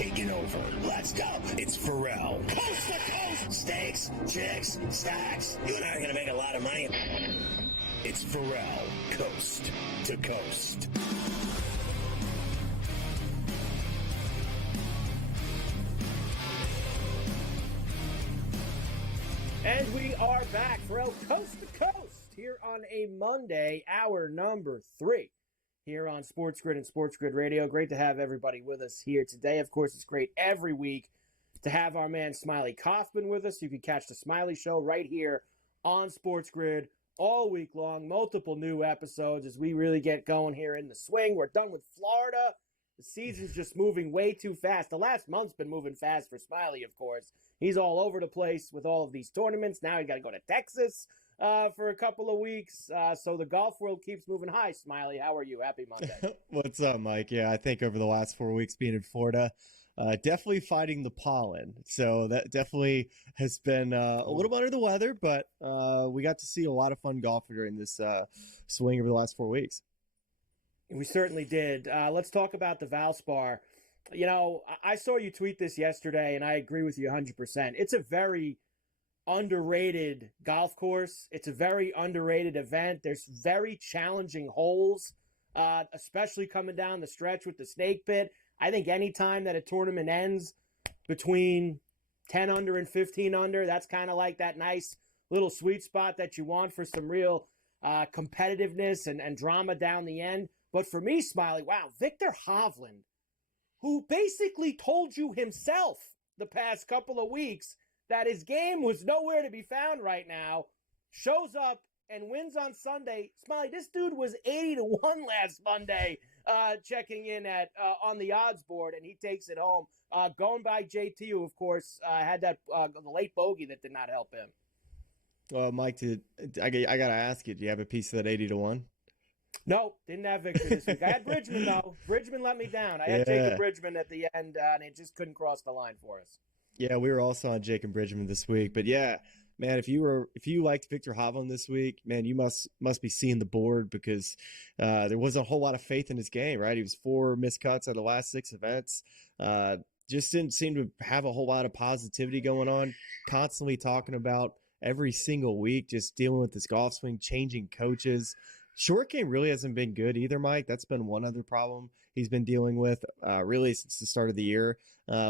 taking over. Let's go. It's Ferrall. Coast to coast. Steaks, chicks, stacks. You and I are going to make a lot of money. It's Ferrall. Coast to coast. And we are back, Ferrall, Coast to Coast, here on a Monday, hour number 3, here on SportsGrid and SportsGrid Radio. Great to have everybody with us here today. Of course, it's great every week to have our man Smiley Kaufman with us. You can catch the Smiley Show right here on SportsGrid all week long. Multiple new episodes as we really get going here in the swing. We're done with Florida. The season's just moving way too fast. The last month's been moving fast for Smiley, of course. He's all over the place with all of these tournaments. Now he got to go to Texas for a couple of weeks. So the golf world keeps moving. Hi, Smiley. How are you? Happy Monday. What's up, Mike? Yeah, I think over the last 4 weeks being in Florida, definitely fighting the pollen. So that definitely has been a little under the weather, but we got to see a lot of fun golf during this swing over the last 4 weeks. We certainly did. Let's talk about the Valspar. You know, I saw you tweet this yesterday, and I agree with you 100%. It's a very underrated golf course. It's a very underrated event. There's very challenging holes, especially coming down the stretch with the snake pit. I think any time that a tournament ends between 10 under and 15 under, that's kind of like that nice little sweet spot that you want for some real competitiveness and drama down the end. But for me, Smiley, wow, Viktor Hovland, who basically told you himself the past couple of weeks that his game was nowhere to be found right now, shows up and wins on Sunday. Smiley, this dude was 80-1 last Monday, checking in at on the odds board, and he takes it home. Going by JT, who, of course, had that the late bogey that did not help him. Well, Mike, I got to ask you, do you have a piece of that 80-1? No, didn't have Victor this week. I had Bridgman, though. Bridgman let me down. I had Jacob Bridgman at the end, and it just couldn't cross the line for us. Yeah, we were also on Jacob Bridgman this week. But, yeah, man, if you liked Viktor Hovland this week, man, you must be seeing the board because there wasn't a whole lot of faith in his game, right? He was 4 missed cuts out of the last 6 events. Just didn't seem to have a whole lot of positivity going on, constantly talking about every single week, just dealing with this golf swing, changing coaches. Short game really hasn't been good either, Mike. That's been one other problem he's been dealing with really since the start of the year,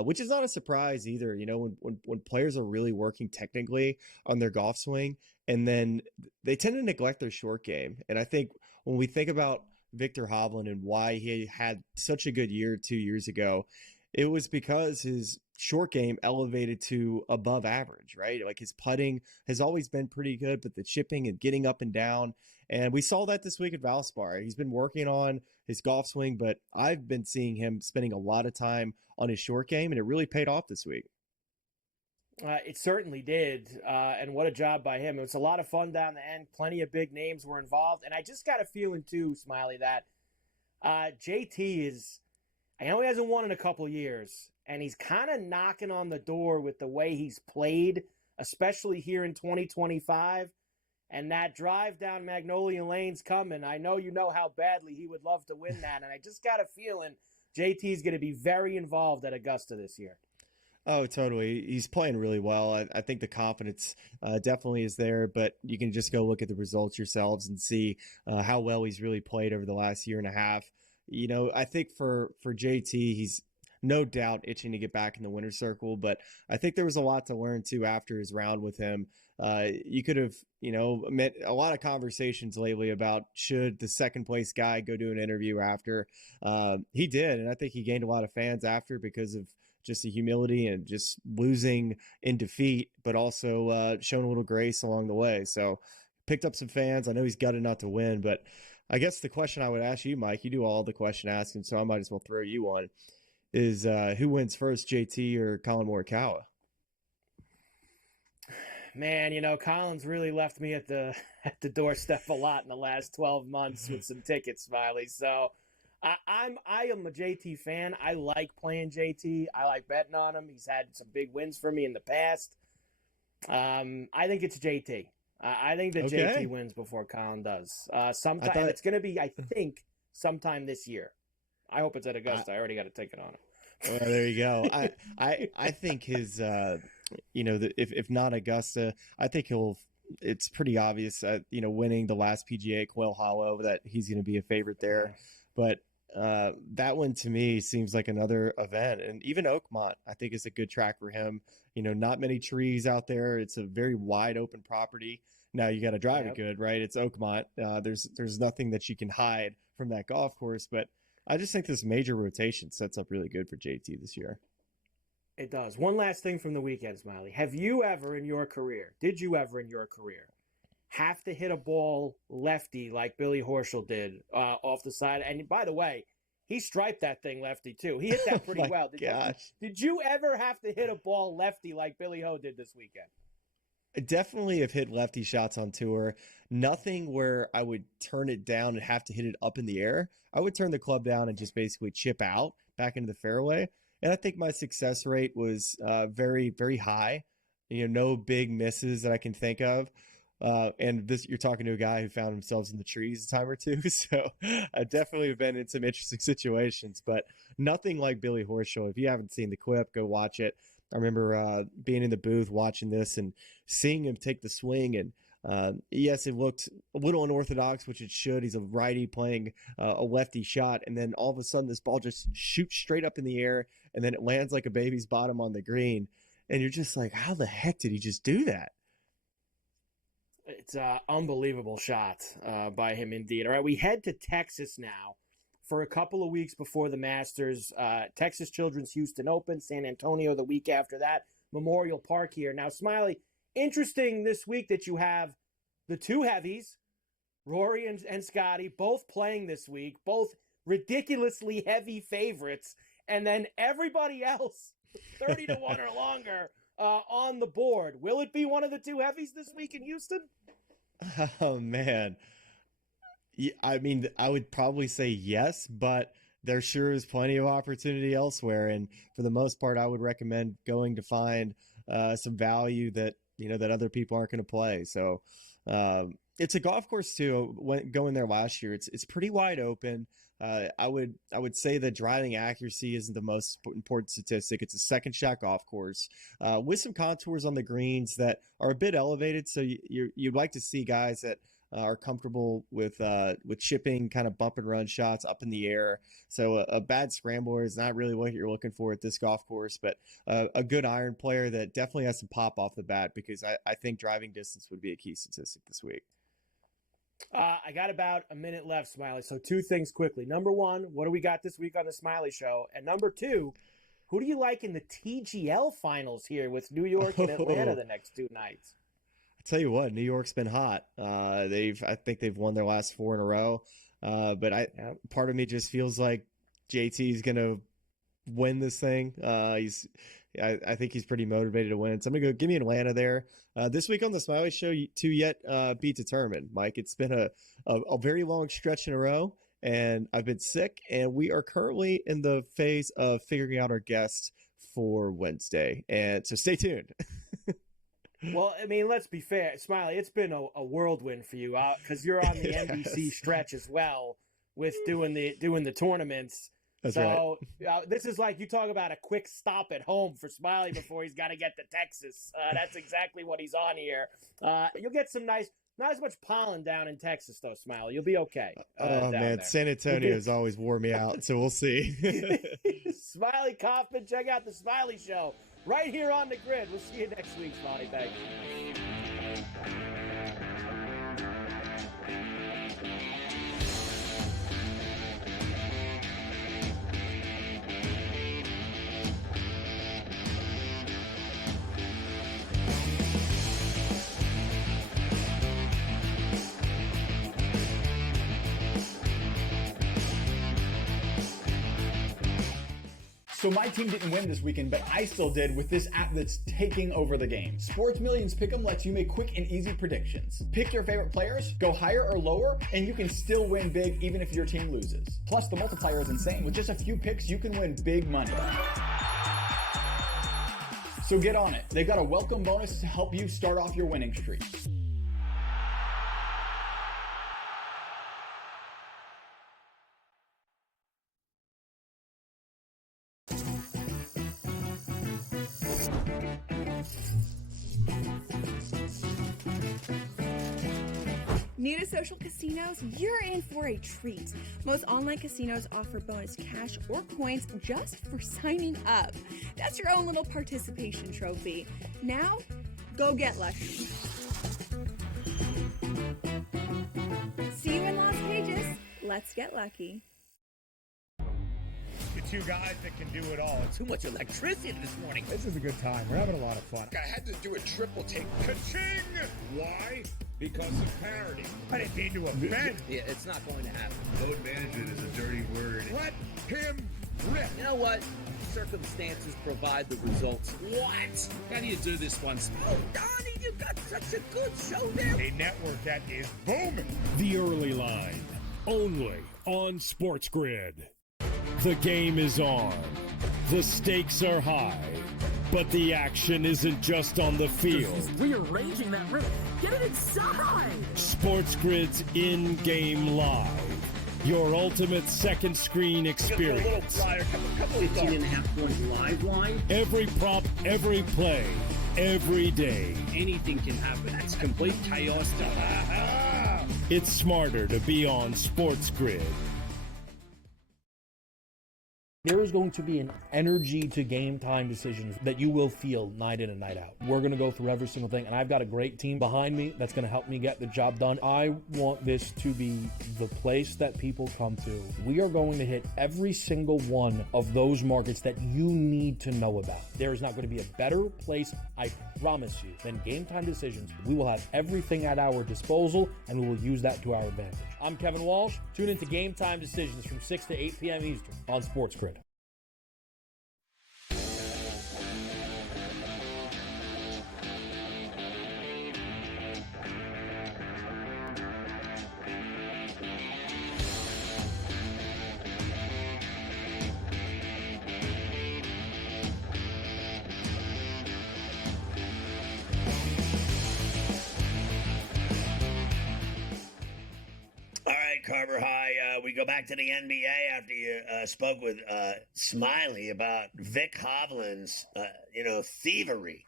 which is not a surprise either. You know, when players are really working technically on their golf swing, and then they tend to neglect their short game. And I think when we think about Viktor Hovland and why he had such a good year 2 years ago, it was because his short game elevated to above average, right? Like his putting has always been pretty good, but the chipping and getting up and down. And we saw that this week at Valspar. He's been working on his golf swing, but I've been seeing him spending a lot of time on his short game, and it really paid off this week. It certainly did, and what a job by him. It was a lot of fun down the end. Plenty of big names were involved, and I just got a feeling too, Smiley, that JT is – I know he hasn't won in a couple years, and he's kind of knocking on the door with the way he's played, especially here in 2025. And that drive down Magnolia Lane's coming. I know you know how badly he would love to win that, and I just got a feeling JT's going to be very involved at Augusta this year. Oh, totally. He's playing really well. I think the confidence definitely is there, but you can just go look at the results yourselves and see how well he's really played over the last year and a half. You know, I think for JT, he's no doubt itching to get back in the winner's circle, but I think there was a lot to learn too after his round with him. You could have, met a lot of conversations lately about should the second place guy go do an interview after. He did, and I think he gained a lot of fans after because of just the humility and just losing in defeat, but also showing a little grace along the way. So picked up some fans. I know he's gutted not to win, but I guess the question I would ask you, Mike, you do all the question asking, so I might as well throw you one, is who wins first, JT or Colin Morikawa? Man, Colin's really left me at the doorstep a lot in the last 12 months with some tickets, Smiley. So I am a JT fan. I like playing JT. I like betting on him. He's had some big wins for me in the past. I think it's JT. I think that JT wins before Colin does. Sometime it's going to be, I think, sometime this year. I hope it's at Augusta. I already got a ticket on him. Well, there you go. I think his, if not Augusta, I think it's pretty obvious, winning the last PGA Quail Hollow, that he's going to be a favorite there. But that one to me seems like another event. And even Oakmont, I think, is a good track for him. Not many trees out there. It's a very wide open property. Now you got to drive it good, right? It's Oakmont. There's nothing that you can hide from that golf course, but I just think this major rotation sets up really good for JT this year. It does. One last thing from the weekend, Smiley. Did you ever in your career, have to hit a ball lefty like Billy Horschel did off the side? And by the way, he striped that thing lefty too. He hit that pretty well. Did you ever have to hit a ball lefty like Billy Ho did this weekend? I definitely have hit lefty shots on tour. Nothing where I would turn it down and have to hit it up in the air. I would turn the club down and just basically chip out back into the fairway. And I think my success rate was very, very high. No big misses that I can think of. And this, you're talking to a guy who found himself in the trees a time or two. So I definitely have been in some interesting situations, but nothing like Billy Horschel. If you haven't seen the clip, go watch it. I remember being in the booth watching this and seeing him take the swing. And yes, it looked a little unorthodox, which it should. He's a righty playing a lefty shot. And then all of a sudden this ball just shoots straight up in the air, and then it lands like a baby's bottom on the green. And you're just like, how the heck did he just do that? It's an unbelievable shot by him indeed. All right, we head to Texas now for a couple of weeks before the Masters. Texas Children's Houston Open, San Antonio the week after that, Memorial Park here. Now, Smiley, interesting this week that you have the two heavies, Rory and Scotty, both playing this week, both ridiculously heavy favorites, and then everybody else 30 to 1 or longer on the board. Will it be one of the two heavies this week in Houston? Oh, man. Yeah, I mean, I would probably say yes, but there sure is plenty of opportunity elsewhere. And for the most part, I would recommend going to find some value that, that other people aren't going to play. So it's a golf course too. Going there last year, it's pretty wide open. I would say that driving accuracy isn't the most important statistic. It's a second shot golf course with some contours on the greens that are a bit elevated. So you'd like to see guys that are comfortable with chipping, kind of bump and run shots up in the air. So a bad scrambler is not really what you're looking for at this golf course, but a good iron player that definitely has some pop off the bat, because I think driving distance would be a key statistic this week. I got about a minute left, Smiley. So two things quickly. Number one, what do we got this week on the Smiley Show? And number two, who do you like in the TGL finals here with New York and Atlanta the next two nights? I tell you what, New York's been hot. I think they've won their last 4 in a row. But part of me just feels like JT's gonna win this thing. I think he's pretty motivated to win. So I'm gonna give me Atlanta there. This week on the Smiley Show, to yet be determined, Mike. It's been a very long stretch in a row, and I've been sick, and we are currently in the phase of figuring out our guest for Wednesday. And so stay tuned. Well, I mean, let's be fair, Smiley. It's been a whirlwind for you because you're on the NBC stretch as well with doing the tournaments. That's right. This is like you talk about a quick stop at home for Smiley before he's got to get to Texas. That's exactly what he's on here. You'll get some not as much pollen down in Texas though, Smiley. You'll be okay. Oh man, there. San Antonio has always wore me out, so we'll see. Smiley Kaufman, check out the Smiley Show right here on the grid. We'll see you next week, Smiley. Thanks. So my team didn't win this weekend, but I still did with this app that's taking over the game. Sports Millions Pick'em lets you make quick and easy predictions. Pick your favorite players, go higher or lower, and you can still win big even if your team loses. Plus, the multiplier is insane. With just a few picks, you can win big money. So get on it. They've got a welcome bonus to help you start off your winning streak. New to social casinos? You're in for a treat. Most online casinos offer bonus cash or coins just for signing up. That's your own little participation trophy. Now, go get lucky. See you in Las Vegas. Let's get lucky. The two guys that can do it all. Too much electricity this morning. This is a good time. We're having a lot of fun. I had to do a triple take. Ka-ching! Why? Because of parity. I didn't mean to offend. Yeah, it's not going to happen. Load management is a dirty word. Let him rip. You know what? Circumstances provide the results. What? How do you do this once? Oh, Donnie, you got such a good show there. A network that is booming. The Early Line, only on SportsGrid. The game is on. The stakes are high. But the action isn't just on the field. He's rearranging that rim. Get it inside! SportsGrid's in-game live. Your ultimate second screen experience. 15.5 point live line. Every prop, every play, every day. Anything can happen. That's complete chaos. It's smarter to be on SportsGrid. There is going to be an energy to game time decisions that you will feel night in and night out. We're going to go through every single thing, and I've got a great team behind me that's going to help me get the job done. I want this to be the place that people come to. We are going to hit every single one of those markets that you need to know about. There is not going to be a better place, I promise you, than Game Time Decisions. We will have everything at our disposal, and we will use that to our advantage. I'm Kevin Walsh. Tune into Game Time Decisions from 6 to 8 p.m. Eastern on SportsGrid. Carver High, we go back to the NBA after you spoke with Smiley about Vic Hovland's, thievery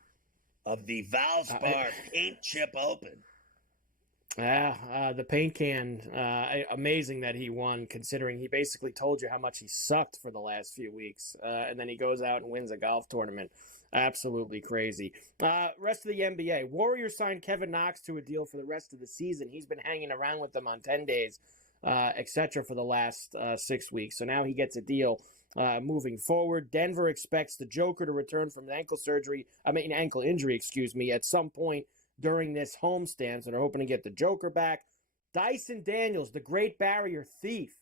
of the Valspar Paint Chip Open. Yeah, the paint can, amazing that he won, considering he basically told you how much he sucked for the last few weeks, and then he goes out and wins a golf tournament. Absolutely crazy. Rest of the NBA. Warriors signed Kevin Knox to a deal for the rest of the season. He's been hanging around with them on 10 days. Etc. for the last 6 weeks. So now he gets a deal moving forward. Denver expects the Joker to return from an ankle injury, at some point during this homestand. So they're hoping to get the Joker back. Dyson Daniels, the Great Barrier Thief.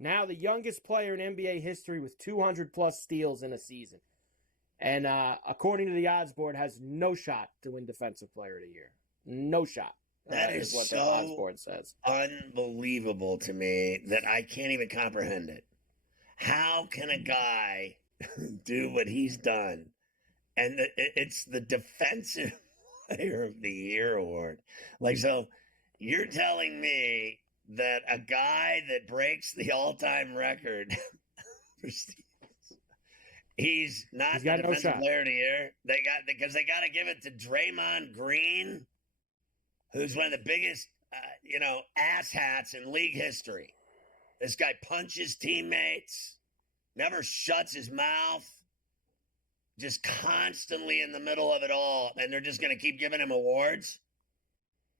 Now the youngest player in NBA history with 200-plus steals in a season. And according to the odds board, has no shot to win Defensive Player of the Year. No shot. That is what so the odds board says. Unbelievable to me that I can't even comprehend it. How can a guy do what he's done? And it's the Defensive Player of the Year award. So you're telling me that a guy that breaks the all-time record for steals, he's not the Defensive Player of the Year? Because they got to give it to Draymond Green, who's one of the biggest, asshats in league history. This guy punches teammates, never shuts his mouth, just constantly in the middle of it all, and they're just going to keep giving him awards?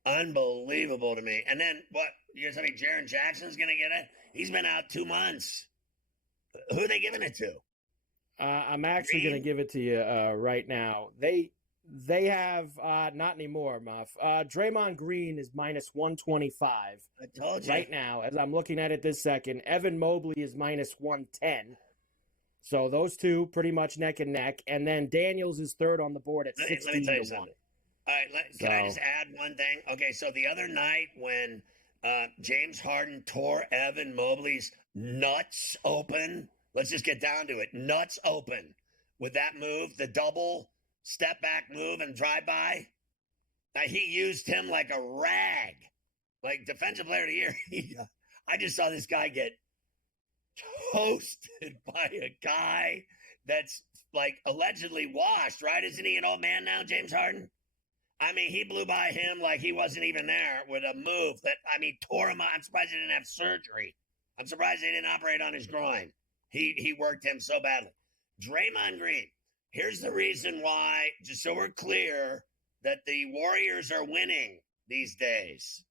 Unbelievable to me. And then, what, you guys think Jaren Jackson's going to get it? He's been out 2 months. Who are they giving it to? I'm actually going to give it to you right now. They have, not anymore, Muff. Draymond Green is minus 125. I told you. Right now, as I'm looking at it this second. Evan Mobley is minus 110. So those two pretty much neck and neck. And then Daniels is third on the board at 16 let me tell you to 1. something. All right, can I just add one thing? Okay, so the other night when James Harden tore Evan Mobley's nuts open, let's just get down to it, nuts open, with that move, the double step back move and drive by. Now he used him like a rag, like Defensive Player of the Year. I just saw this guy get toasted by a guy that's like allegedly washed, right? Isn't he an old man now, James Harden? I mean, he blew by him like he wasn't even there with a move that, I mean, tore him out. I'm surprised he didn't have surgery. I'm surprised he didn't operate on his groin. He worked him so badly. Draymond Green, here's the reason why, just so we're clear, that the Warriors are winning these days.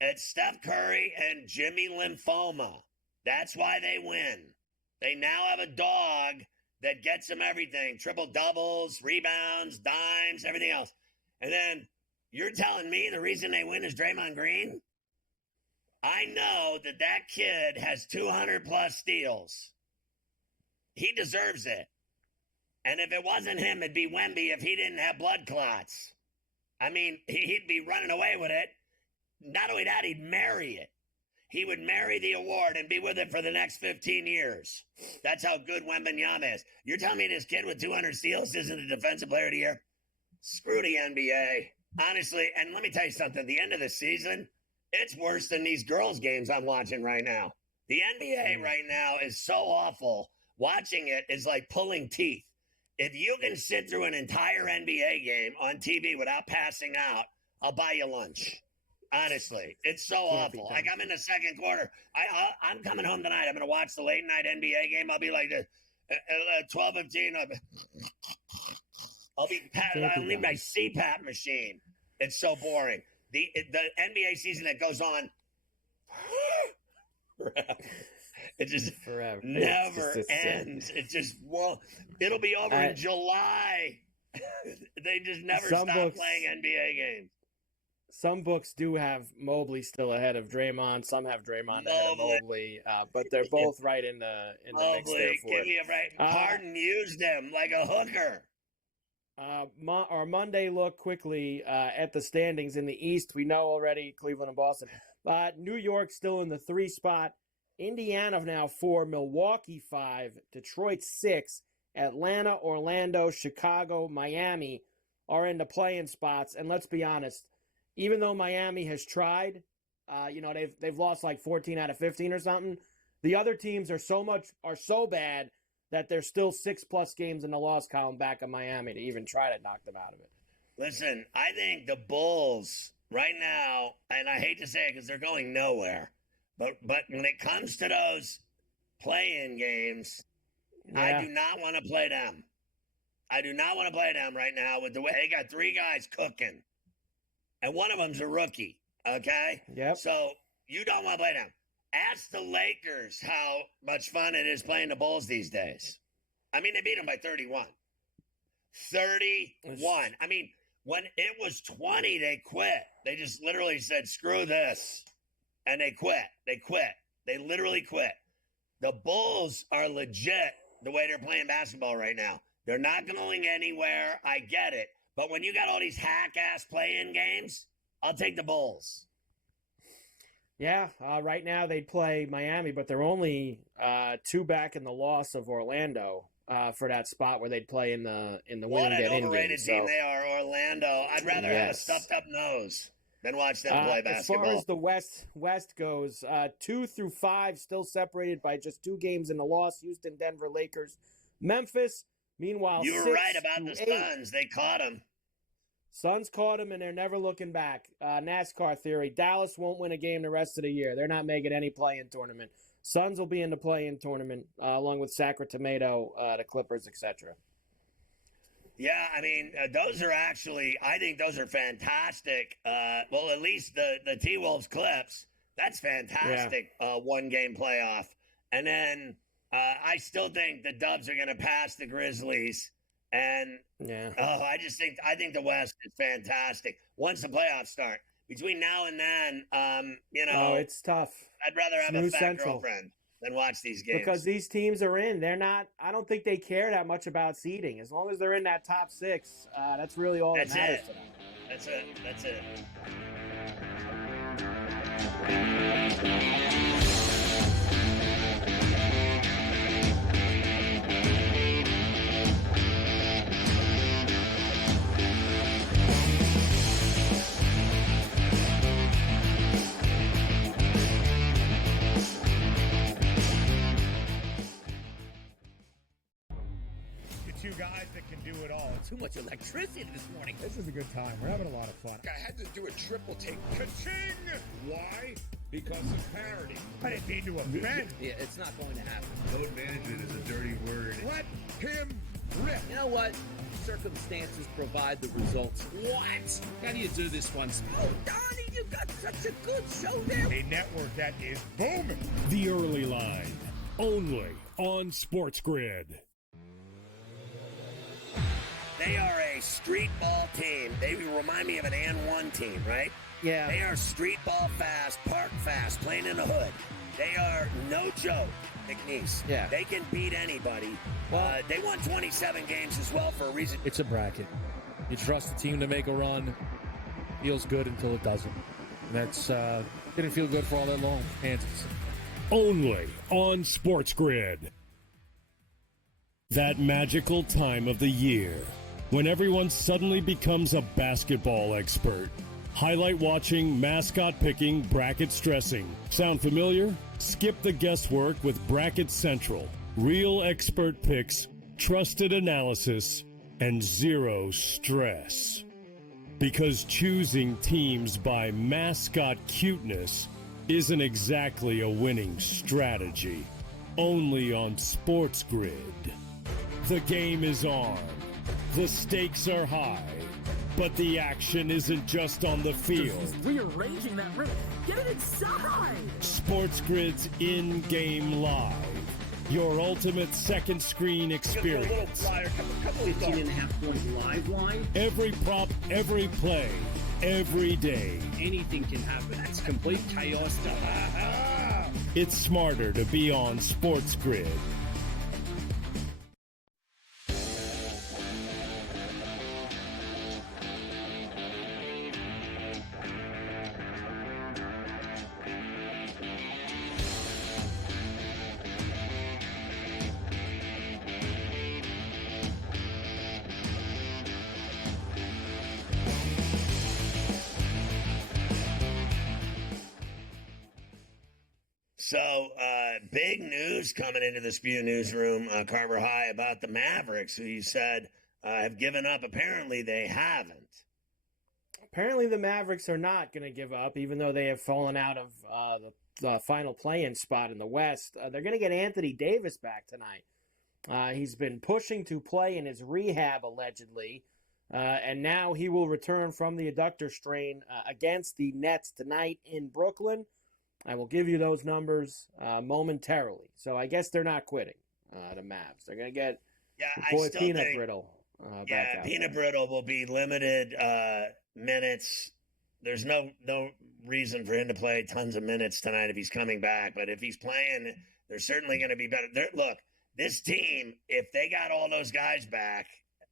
It's Steph Curry and Jimmy Lymphoma. That's why they win. They now have a dog that gets them everything. Triple doubles, rebounds, dimes, everything else. And then you're telling me the reason they win is Draymond Green? I know that kid has 200 plus steals. He deserves it. And if it wasn't him, it'd be Wemby if he didn't have blood clots. I mean, he'd be running away with it. Not only that, he'd marry it. He would marry the award and be with it for the next 15 years. That's how good Wembanyama is. You're telling me this kid with 200 steals isn't the defensive player of the year? Screw the NBA. Honestly, and let me tell you something. At the end of the season, it's worse than these girls' games I'm watching right now. The NBA right now is so awful. Watching it is like pulling teeth. If you can sit through an entire NBA game on TV without passing out, I'll buy you lunch. Honestly, it's so awful. Like, I'm in the second quarter. I'm coming home tonight. I'm going to watch the late night NBA game. I'll be like this, 12:15. I'll need my CPAP machine. It's so boring. The NBA season that goes on it just forever. Never ends. It just won't. It'll be over in July. They just never stop playing NBA games. Some books do have Mobley still ahead of Draymond. Some have Draymond ahead of Mobley, but they're both right in the mix there for give me a right. Harden used them like a hooker. Our Monday look quickly at the standings in the East. We know already Cleveland and Boston. New York still in the 3 spot. Indiana now 4, Milwaukee 5, Detroit 6, Atlanta, Orlando, Chicago, Miami are in the play-in spots. And let's be honest, even though Miami has tried, they've lost like 14 out of 15 or something. The other teams are so bad that there's still 6+ games in the loss column back of Miami to even try to knock them out of it. Listen, I think the Bulls right now, and I hate to say it because they're going nowhere, but when it comes to those play-in games, I do not want to play them. I do not want to play them right now with the way they got 3 guys cooking. And one of them's a rookie, okay? Yep. So you don't want to play them. Ask the Lakers how much fun it is playing the Bulls these days. I mean, they beat them by 31. 31. I mean, when it was 20, they quit. They just literally said, screw this. And they quit. They literally quit. The Bulls are legit the way they're playing basketball right now. They're not going anywhere. I get it. But when you got all these hack-ass play-in games, I'll take the Bulls. Yeah, right now they'd play Miami, but they're only 2 back in the loss of Orlando for that spot where they'd play in the win and get in game. What an overrated team they are, Orlando. I'd rather have a stuffed-up nose than watch them play basketball. As far as the West goes, 2 through 5 still separated by just 2 games in the loss. Houston, Denver, Lakers, Memphis. Meanwhile, you were right about the Suns. They caught them. Suns caught them, and they're never looking back. NASCAR theory: Dallas won't win a game the rest of the year. They're not making any play-in tournament. Suns will be in the play-in tournament along with Sacramento, the Clippers, etc. Yeah, I mean, those are actually, I think those are fantastic. Well, at least the T-Wolves Clips, that's fantastic. 1-game playoff. And then I still think the Dubs are going to pass the Grizzlies. And, I think the West is fantastic. Once the playoffs start, between now and then, it's tough. I'd rather have a fat girlfriend than watch these games. Because these teams are in. I don't think they care that much about seeding. As long as they're in that top 6, that's really all that matters to them. That's it. two guys that can do it all. Too much electricity this morning. This is a good time. We're having a lot of fun. I had to do a triple take. Ka-ching! Why? Because of parity. I didn't mean to offend. Yeah, it's not going to happen. Load management is a dirty word. Let him rip. You know what? Circumstances provide the results. What? How do you do this one? Oh, Donnie, you got such a good show there. A network that is booming. The Early Line, only on SportsGrid. They are a street ball team. They remind me of an N1 team, right? Yeah. They are street ball fast, park fast, playing in the hood. They are no joke, McNeese. Yeah. They can beat anybody. They won 27 games as well for a reason. It's a bracket. You trust the team to make a run. Feels good until it doesn't. And that's didn't feel good for all that long. Kansas. Only on SportsGrid. That magical time of the year when everyone suddenly becomes a basketball expert. Highlight watching, mascot picking, bracket stressing. Sound familiar? Skip the guesswork with Bracket Central. Real expert picks, trusted analysis, and zero stress. Because choosing teams by mascot cuteness isn't exactly a winning strategy. Only on SportsGrid. The game is on. The stakes are high. But the action isn't just on the field. He's rearranging that rim. Get it inside! SportsGrid's in-game live. Your ultimate second screen experience. 15.5 point live line. Every prop, every play, every day. Anything can happen. That's complete chaos. It's smarter to be on SportsGrid. So, big news coming into the Spew newsroom, Carver High, about the Mavericks, who you said have given up. Apparently, they haven't. Apparently, the Mavericks are not going to give up, even though they have fallen out of the final play-in spot in the West. They're going to get Anthony Davis back tonight. He's been pushing to play in his rehab, allegedly, and now he will return from the adductor strain against the Nets tonight in Brooklyn. I will give you those numbers momentarily. So I guess they're not quitting, the Mavs. They're going to get boy Peanut Brittle back out. Peanut Brittle will be limited minutes. There's no reason for him to play tons of minutes tonight if he's coming back. But if he's playing, they're certainly going to be better. Look, this team, if they got all those guys back,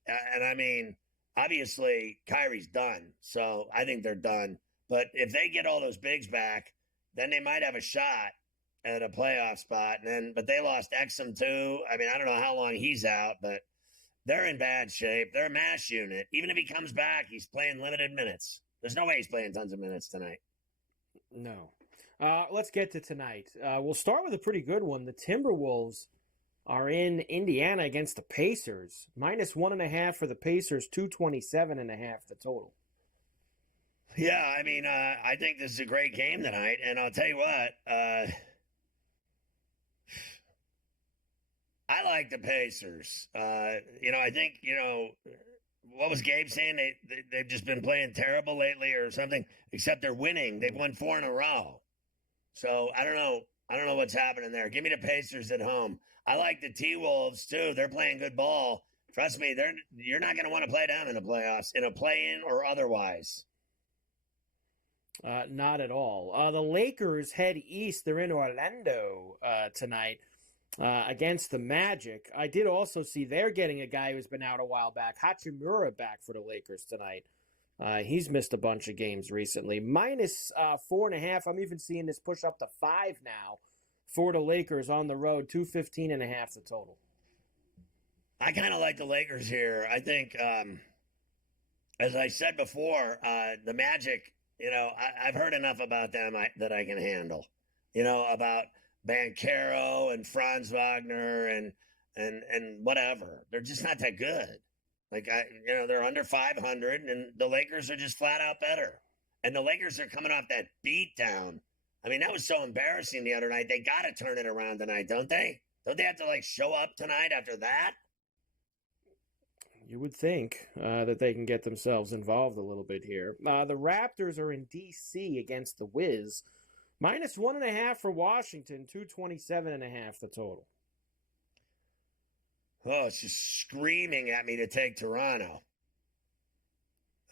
and I mean, obviously Kyrie's done. So I think they're done. But if they get all those bigs back, then they might have a shot at a playoff spot. But they lost Exum too. I mean, I don't know how long he's out, but they're in bad shape. They're a mash unit. Even if he comes back, he's playing limited minutes. There's no way he's playing tons of minutes tonight. No. Let's get to tonight. We'll start with a pretty good one. The Timberwolves are in Indiana against the Pacers. -1.5 for the Pacers, 227.5 the total. Yeah, I mean, I think this is a great game tonight, and I'll tell you what, I like the Pacers. I think, what was Gabe saying? They've just been playing terrible lately or something, except they're winning. They've won 4 in a row. So I don't know what's happening there. Give me the Pacers at home. I like the T-Wolves, too. They're playing good ball. Trust me, you're not going to want to play down in the playoffs, in a play-in or otherwise. Not at all. The Lakers head east. They're in Orlando tonight against the Magic. I did also see they're getting a guy who's been out a while back, Hachimura, back for the Lakers tonight. He's missed a bunch of games recently. -4.5. I'm even seeing this push up to 5 now for the Lakers on the road. 215.5 the total. I kind of like the Lakers here. I think, as I said before, the Magic, I've heard enough about them that I can handle. About Banchero and Franz Wagner and and whatever. They're just not that good. Like, they're under 500, and the Lakers are just flat out better. And the Lakers are coming off that beatdown. I mean, that was so embarrassing the other night. They got to turn it around tonight, don't they? Don't they have to, show up tonight after that? You would think that they can get themselves involved a little bit here. The Raptors are in D.C. against the Wiz. -1.5 for Washington, 227.5 the total. Oh, it's just screaming at me to take Toronto.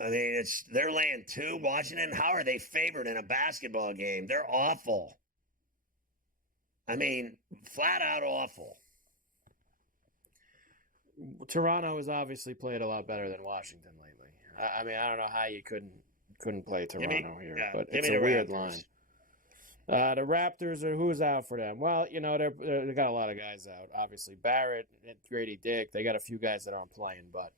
I mean, they're laying 2. Washington, how are they favored in a basketball game? They're awful. I mean, flat out awful. Toronto has obviously played a lot better than Washington lately. I mean, I don't know how you couldn't play Toronto here, but it's a weird line. The Raptors who's out for them? Well, they got a lot of guys out. Obviously, Barrett and Grady Dick. They got a few guys that aren't playing, but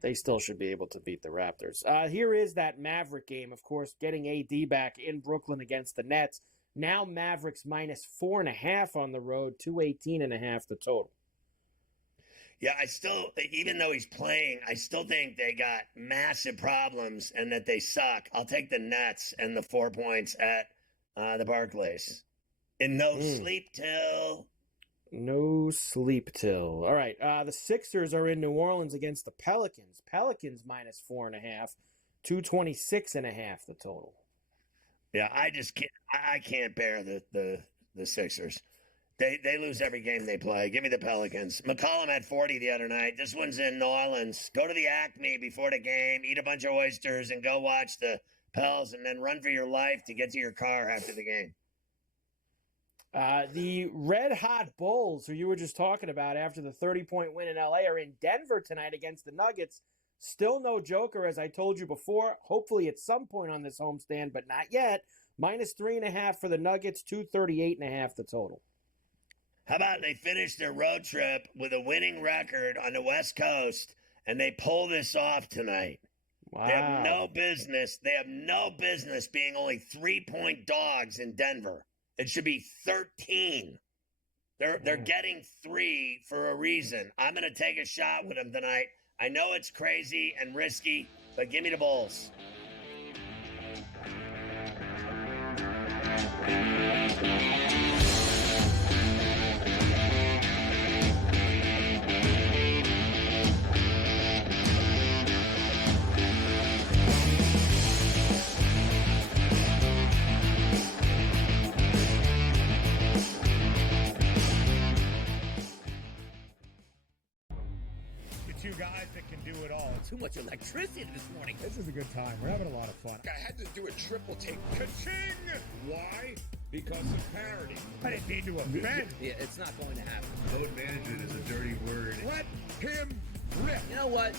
they still should be able to beat the Raptors. Here is that Maverick game, of course, getting AD back in Brooklyn against the Nets. Now Mavericks -4.5 on the road, 218.5 the total. Yeah, even though he's playing, I still think they got massive problems and that they suck. I'll take the Nets and the 4 points at the Barclays. And no sleep till. No sleep till. All right. The Sixers are in New Orleans against the Pelicans. Pelicans -4.5, 226.5 the total. Yeah, I can't bear the Sixers. They lose every game they play. Give me the Pelicans. McCollum had 40 the other night. This one's in New Orleans. Go to the Acme before the game, eat a bunch of oysters, and go watch the Pels, and then run for your life to get to your car after the game. The red-hot Bulls, who you were just talking about after the 30-point win in L.A., are in Denver tonight against the Nuggets. Still no Joker, as I told you before. Hopefully at some point on this homestand, but not yet. -3.5 for the Nuggets, 238.5 the total. How about they finish their road trip with a winning record on the West Coast, and they pull this off tonight? Wow. They have no business being only 3-point dogs in Denver. It should be 13. They're getting 3 for a reason. I'm going to take a shot with them tonight. I know it's crazy and risky, but give me the Bulls. Two guys that can do it all. Too much electricity this morning. This is a good time. We're having a lot of fun. I had to do a triple take. Ka-ching! Why? Because of parity. I didn't mean to offend. Yeah, it's not going to happen. Load management is a dirty word. Let him rip. You know what?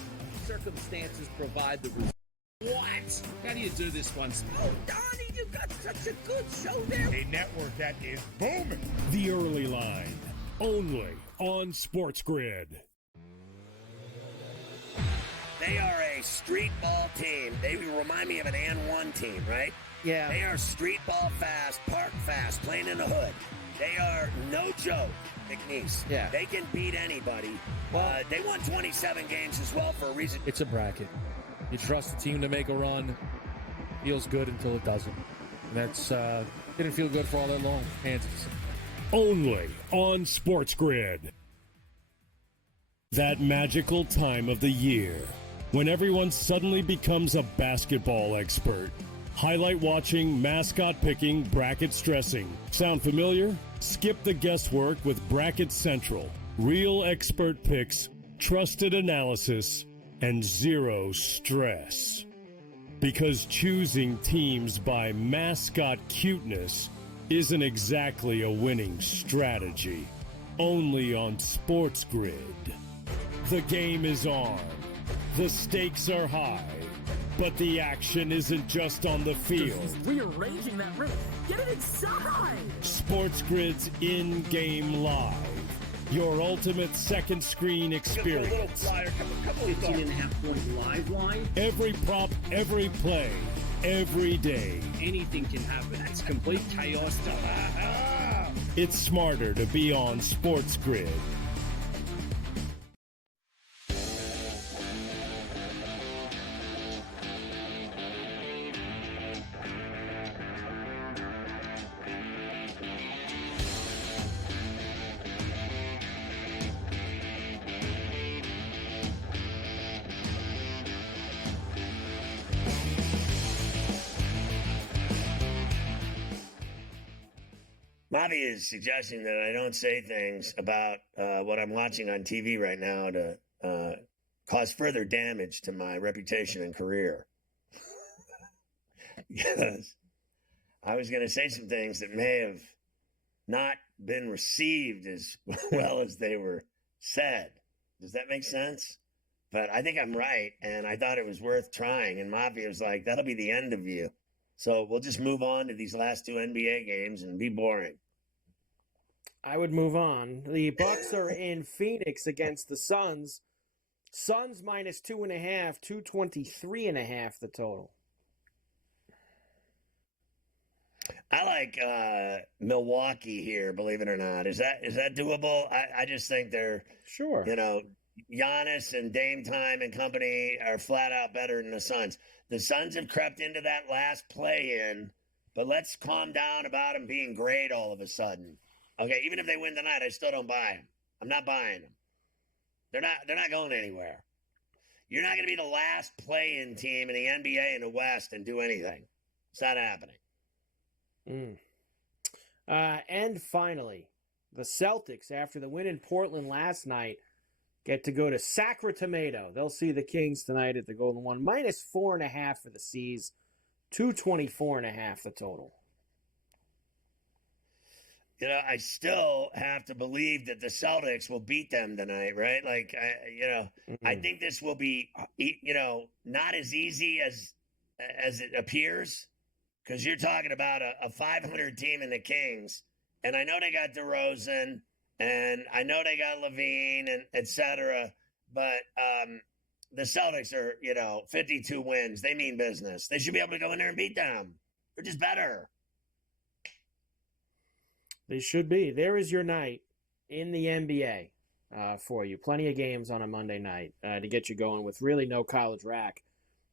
Circumstances provide the result. What? How do you do this one? Oh, Donnie, you got such a good show there. A network that is booming. The Early Line, only on SportsGrid. They are a street ball team. They remind me of an N1 team, right? Yeah. They are street ball fast, park fast, playing in the hood. They are no joke, McNeese. Yeah. They can beat anybody. They won 27 games as well for a reason. It's a bracket. You trust the team to make a run. Feels good until it doesn't. And that's didn't feel good for all that long. Kansas. Only on SportsGrid. That magical time of the year when everyone suddenly becomes a basketball expert. Highlight watching, mascot picking, bracket stressing. Sound familiar? Skip the guesswork with Bracket Central. Real expert picks, trusted analysis, and zero stress. Because choosing teams by mascot cuteness isn't exactly a winning strategy. Only on SportsGrid. The game is on. The stakes are high. But the action isn't just on the field. He's rearranging that rim. Get it inside! SportsGrid's in-game live. Your ultimate second screen experience. 15.5 point live line. Every prop, every play, every day. Anything can happen. That's complete chaos stuff. It's smarter to be on SportsGrid. Mavi is suggesting that I don't say things about what I'm watching on TV right now to cause further damage to my reputation and career. Yes. I was going to say some things that may have not been received as well as they were said. Does that make sense? But I think I'm right, and I thought it was worth trying. And Mafia was like, that'll be the end of you. So we'll just move on to these last 2 NBA games and be boring. I would move on. The Bucks are in Phoenix against the Suns. Suns minus 2.5, 223.5 the total. I like Milwaukee here, believe it or not. Is that doable? I just think they're sure. Giannis and Dame Time and company are flat out better than the Suns. The Suns have crept into that last play-in, but let's calm down about them being great all of a sudden. Okay, even if they win tonight, I still don't buy them. I'm not buying them. They're not going anywhere. You're not going to be the last play-in team in the NBA in the West and do anything. It's not happening. And finally, the Celtics, after the win in Portland last night, get to go to Sacramento. They'll see the Kings tonight at the Golden One. Minus 4.5 for the C's, 224.5 the total. I still have to believe that the Celtics will beat them tonight, right? Like, I think this will be, not as easy as it appears, because you're talking about a 500 team in the Kings, and I know they got DeRozan, and I know they got Levine, and et cetera, but the Celtics are, 52 wins. They mean business. They should be able to go in there and beat them. They're just better. They should be. There is your night in the NBA for you. Plenty of games on a Monday night to get you going with really no college rack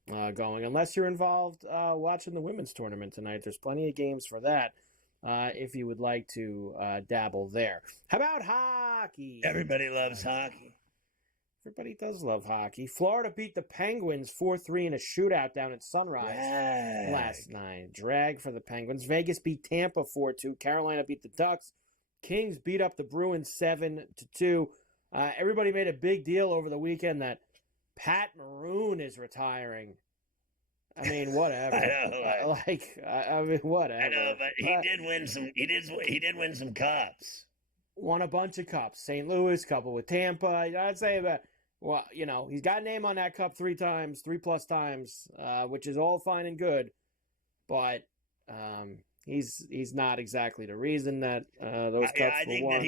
going. Unless you're involved watching the women's tournament tonight. There's plenty of games for that if you would like to dabble there. How about hockey? Everybody loves hockey. Everybody does love hockey. Florida beat the Penguins 4-3 in a shootout down at Sunrise last night. Drag for the Penguins. Vegas beat Tampa 4-2. Carolina beat the Ducks. Kings beat up the Bruins 7-2. Everybody made a big deal over the weekend that Pat Maroon is retiring. I mean, whatever. I mean, whatever. I know, but he did win some. He did win some cups. Won a bunch of cups. St. Louis, couple with Tampa. I'd say about. Well, he's got a name on that cup 3 times, 3+ times, which is all fine and good, but he's not exactly the reason that those cups were won. I think that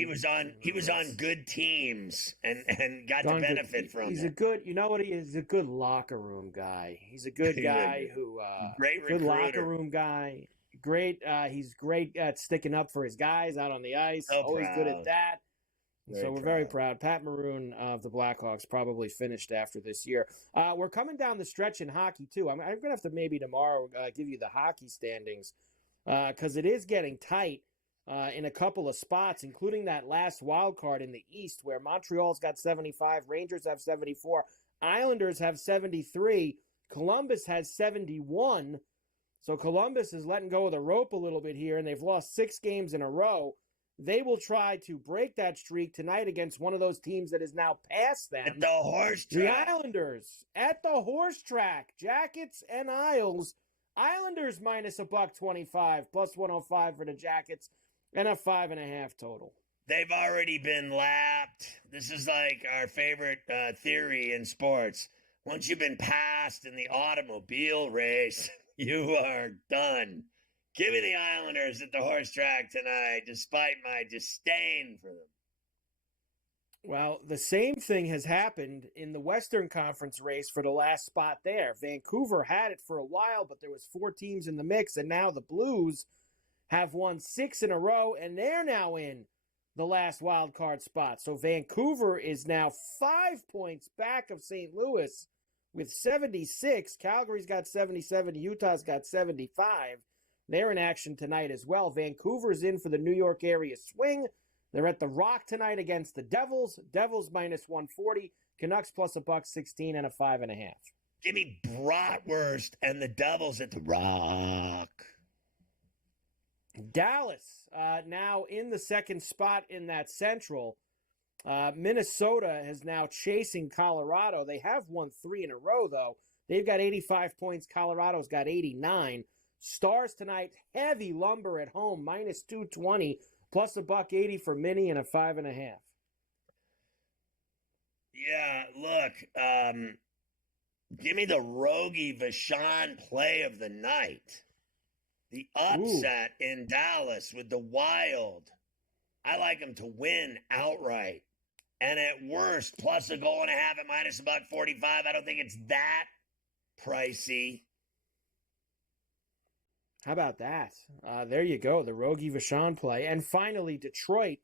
he was on good teams and got to benefit from it. He's a good, he is? He's a good locker room guy. He's a good guy who great good recruiter. locker room guy. Great, he's great at sticking up for his guys out on the ice. So always proud. good at that. Very we're very proud. Pat Maroon of the Blackhawks probably finished after this year. We're coming down the stretch in hockey, too. I'm going to have to maybe tomorrow give you the hockey standings because it is getting tight in a couple of spots, including that last wild card in the East where Montreal's got 75, Rangers have 74, Islanders have 73, Columbus has 71. So Columbus is letting go of the rope a little bit here, and they've lost 6 games in a row. They will try to break that streak tonight against one of those teams that is now past them. At the horse track. The Islanders at the horse track. Jackets and Isles. Islanders minus $1.25, plus 105 for the Jackets, and a 5.5 total. They've already been lapped. This is like our favorite theory in sports. Once you've been passed in the automobile race, you are done. Give me the Islanders at the horse track tonight, despite my disdain for them. Well, the same thing has happened in the Western Conference race for the last spot there. Vancouver had it for a while, but there was 4 teams in the mix, and now the Blues have won 6 in a row, and they're now in the last wild card spot. So Vancouver is now 5 points back of St. Louis with 76. Calgary's got 77. Utah's got 75. They're in action tonight as well. Vancouver's in for the New York area swing. They're at the Rock tonight against the Devils. Devils minus 140. Canucks plus $1.16 and a 5.5. Give me Bratwurst and the Devils at the Rock. Dallas now in the second spot in that Central. Minnesota is now chasing Colorado. They have won 3 in a row, though. They've got 85 points. Colorado's got 89. Stars tonight, heavy Lumber at home, minus 220, plus $1.80 for Mini and a 5.5. Yeah, look, give me the Rogie Vachon play of the night. The upset in Dallas with the Wild. I like them to win outright. And at worst, plus a goal and a half at minus $1.45. I don't think it's that pricey. How about that? There you go, the Rogie Vachon play. And finally, Detroit,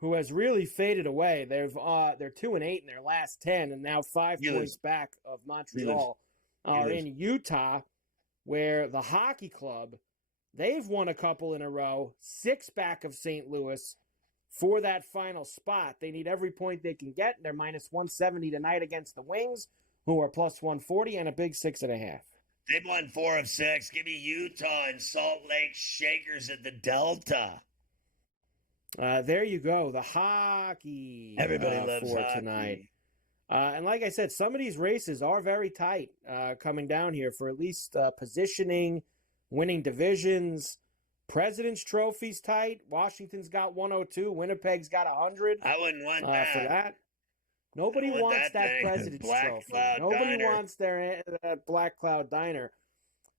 who has really faded away. They're 2-8 in their last 10, and now 5 points back of Montreal. Are in Utah, where the hockey club, they've won a couple in a row, 6 back of St. Louis for that final spot. They need every point they can get. They're minus 170 tonight against the Wings, who are plus 140 and a big 6.5. They've won 4 of 6. Give me Utah and Salt Lake Shakers at the Delta. There you go. The hockey. Everybody loves for hockey tonight. And like I said, some of these races are very tight coming down here for at least positioning, winning divisions. President's Trophy's tight. Washington's got 102. Winnipeg's got 100. I wouldn't want that. For that. Nobody wants that President's Trophy. Nobody wants their Black Cloud Diner.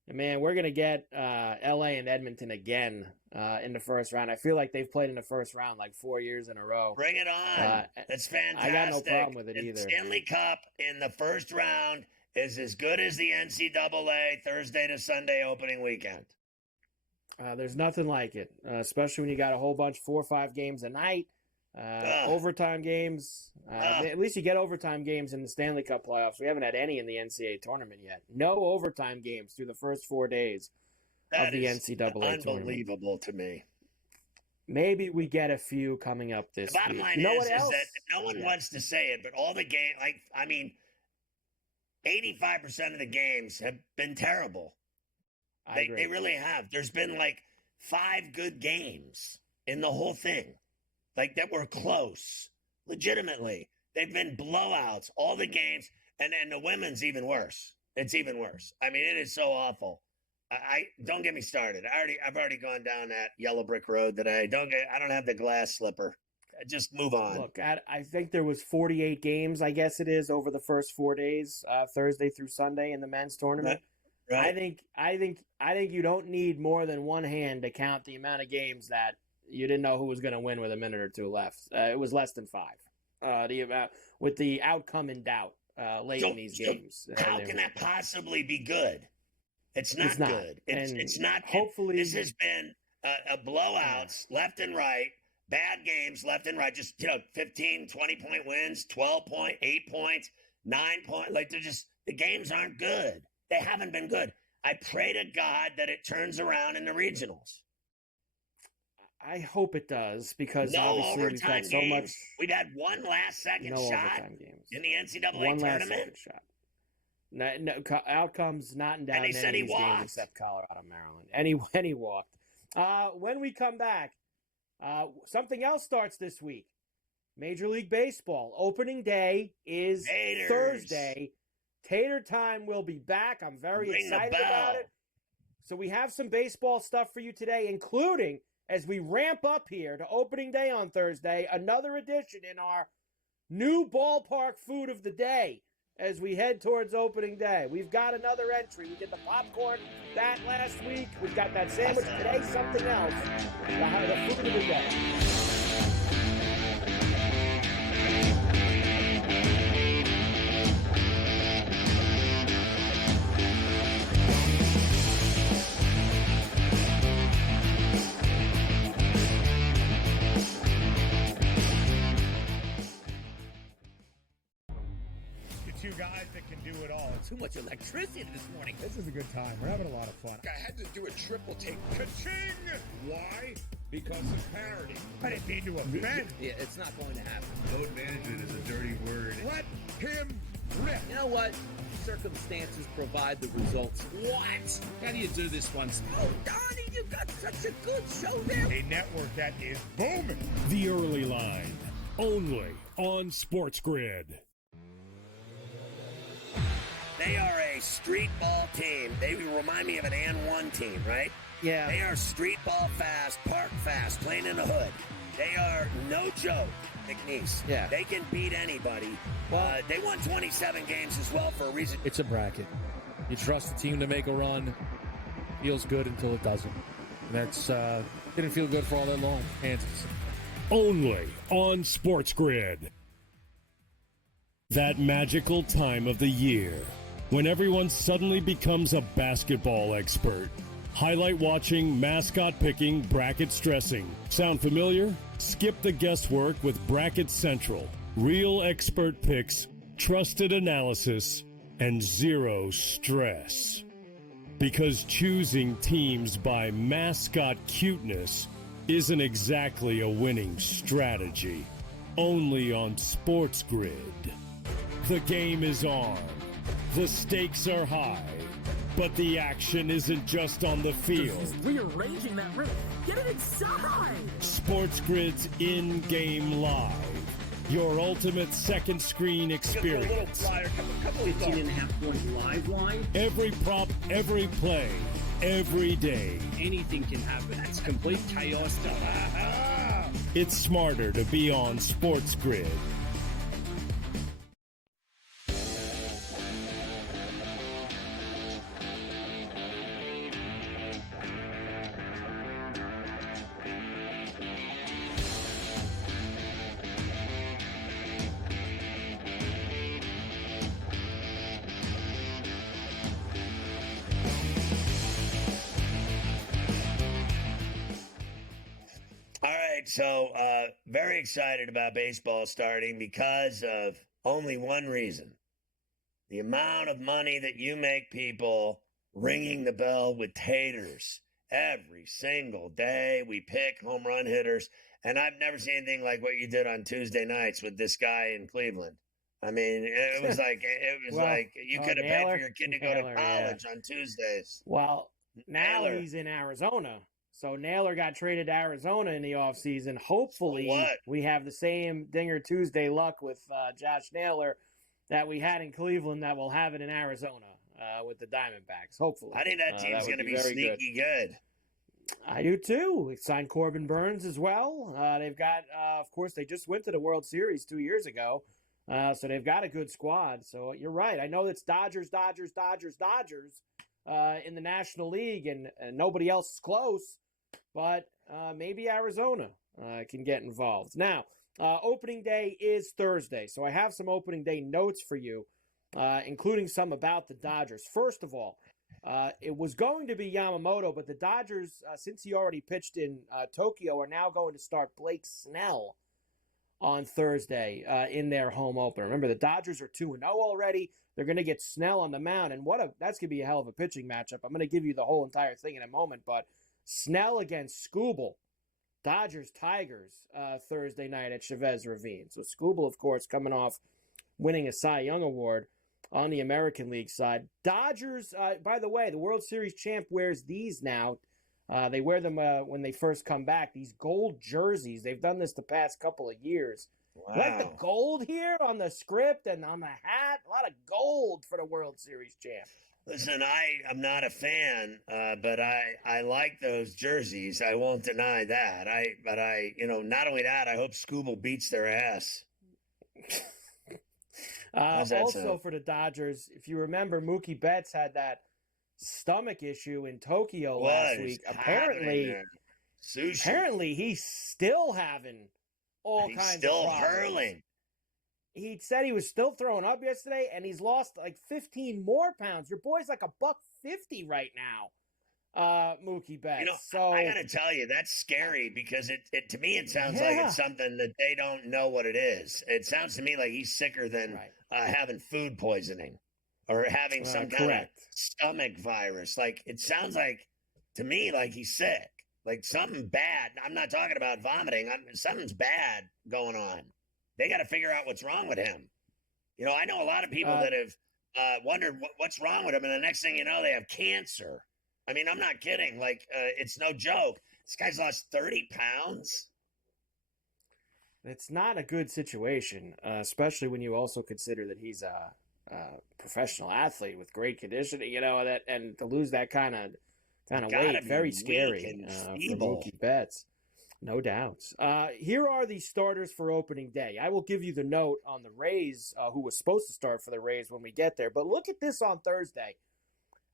And man, we're going to get L.A. and Edmonton again in the first round. I feel like they've played in the first round like 4 years in a row. Bring it on. That's fantastic. I got no problem with it either. The Stanley Cup in the first round is as good as the NCAA Thursday to Sunday opening weekend. There's nothing like it, especially when you got a whole bunch, 4 or 5 games a night, overtime games. At least you get overtime games in the Stanley Cup playoffs. We haven't had any in the NCAA tournament yet. No overtime games through the first 4 days of the NCAA tournament. Unbelievable to me. Maybe we get a few coming up this week. The bottom line is that no one wants to say it, but all the game, 85% of the games have been terrible. They really have. There's been 5 good games in the whole thing, that were close, legitimately. They've been blowouts, all the games, and the women's even worse. It's even worse. It is so awful. I don't get me started. I've already gone down that yellow brick road today. I don't have the glass slipper. Just move on. Look, I think there was 48 games, I guess it is, over the first 4 days, Thursday through Sunday in the men's tournament. Right. I think you don't need more than one hand to count the amount of games that you didn't know who was going to win with a minute or 2 left. It was less than 5. With the outcome in doubt late in these games. How can that possibly be good? It's not good. It's not. Hopefully, this has been a blowouts left and right, bad games left and right. Just 15, 20-point wins, 12 point, 8 points, 9 points. The games aren't good. They haven't been good. I pray to God that it turns around in the regionals. I hope it does, because no obviously we've overtime got so games. much. We'd had one last-second shot in the NCAA tournament. Shot. No, outcomes not in doubt. And he said he walked. Except Colorado, Maryland. And he walked. When we come back, something else starts this week. Major League Baseball. Opening day is Thursday. Tater Time will be back. I'm very excited about it. So we have some baseball stuff for you today, including, as we ramp up here to opening day on Thursday, another edition in our new ballpark food of the day as we head towards opening day. We've got another entry. We did the popcorn that last week. We've got that sandwich today, something else. The food of the day. Two guys that can do it all. Too much electricity this morning. This is a good time. We're having a lot of fun. I had to do a triple take. Ka-ching! Why? Because of parity. I didn't mean to offend. Yeah, it's not going to happen. Load management is a dirty word. Let him rip. You know what? Circumstances provide the results. What? How do you do this one? Oh, Donnie! you got such a good show there. A network that is booming. The Early Line, only on SportsGrid. They are a street ball team. They remind me of an N1 team, right? Yeah. They are street ball fast, park fast, playing in the hood. They are no joke, McNeese. Yeah. They can beat anybody. They won 27 games as well for a reason. It's a bracket. You trust the team to make a run. Feels good until it doesn't. And that's didn't feel good for all that long. Kansas. Only on SportsGrid. That magical time of the year when everyone suddenly becomes a basketball expert. Highlight watching, mascot picking, bracket stressing. Sound familiar? Skip the guesswork with Bracket Central. Real expert picks, trusted analysis, and zero stress. Because choosing teams by mascot cuteness isn't exactly a winning strategy. Only on SportsGrid. The game is on. The stakes are high. But the action isn't just on the field. He's rearranging that ribbon. Get it inside! SportsGrid's in-game live. Your ultimate second screen experience. 15.5 point live line. Every prop, every play, every day. Anything can happen. That's complete chaos. It's smarter to be on SportsGrid. So, very excited about baseball starting because of only one reason. The amount of money that you make people ringing the bell with taters. Every single day we pick home run hitters, and I've never seen anything like what you did on Tuesday nights with this guy in Cleveland. I mean, it was like you could have paid for your kid to go to college on Tuesdays. Well, now he's in Arizona. So Naylor got traded to Arizona in the offseason. Hopefully we have the same Dinger Tuesday luck with Josh Naylor that we had in Cleveland that we'll have it in Arizona with the Diamondbacks, hopefully. I think that team's going to be sneaky good. I do too. We signed Corbin Burns as well. They've got, of course, they just went to the World Series 2 years ago. So they've got a good squad. So you're right. I know it's Dodgers in the National League, and nobody else is close. But maybe Arizona can get involved. Now, opening day is Thursday, so I have some opening day notes for you, including some about the Dodgers. First of all, it was going to be Yamamoto, but the Dodgers, since he already pitched in Tokyo, are now going to start Blake Snell on Thursday in their home opener. Remember, the Dodgers are 2-0 already. They're going to get Snell on the mound, and that's going to be a hell of a pitching matchup. I'm going to give you the whole entire thing in a moment, but Snell against Skubal, Dodgers-Tigers, Thursday night at Chavez Ravine. So Skubal, of course, coming off winning a Cy Young Award on the American League side. Dodgers, by the way, the World Series champ wears these now. They wear them when they first come back, these gold jerseys. They've done this the past couple of years. Wow. Like the gold here on the script and on the hat. A lot of gold for the World Series champ. Listen, I'm not a fan, but I like those jerseys. I won't deny that. But not only that, I hope Skubal beats their ass. Also for the Dodgers, if you remember, Mookie Betts had that stomach issue in Tokyo last week. Apparently he's still having all kinds of problems. Hurling. He said he was still throwing up yesterday, and he's lost like 15 more pounds. Your boy's like $150 right now, Mookie Betts. So I got to tell you, that's scary because it to me it sounds like it's something that they don't know what it is. It sounds to me like he's sicker than having food poisoning or having some kind of stomach virus. Like it sounds like to me like he's sick, like something bad. I'm not talking about vomiting. Something's bad going on. They got to figure out what's wrong with him. I know a lot of people that have wondered what's wrong with him, and the next thing you know, they have cancer. I mean, I'm not kidding. Like, it's no joke. This guy's lost 30 pounds. It's not a good situation, especially when you also consider that he's a professional athlete with great conditioning, and to lose that kind of weight, very scary for Mookie Betts. No doubts. Here are the starters for opening day. I will give you the note on the Rays, who was supposed to start for the Rays when we get there. But look at this on Thursday.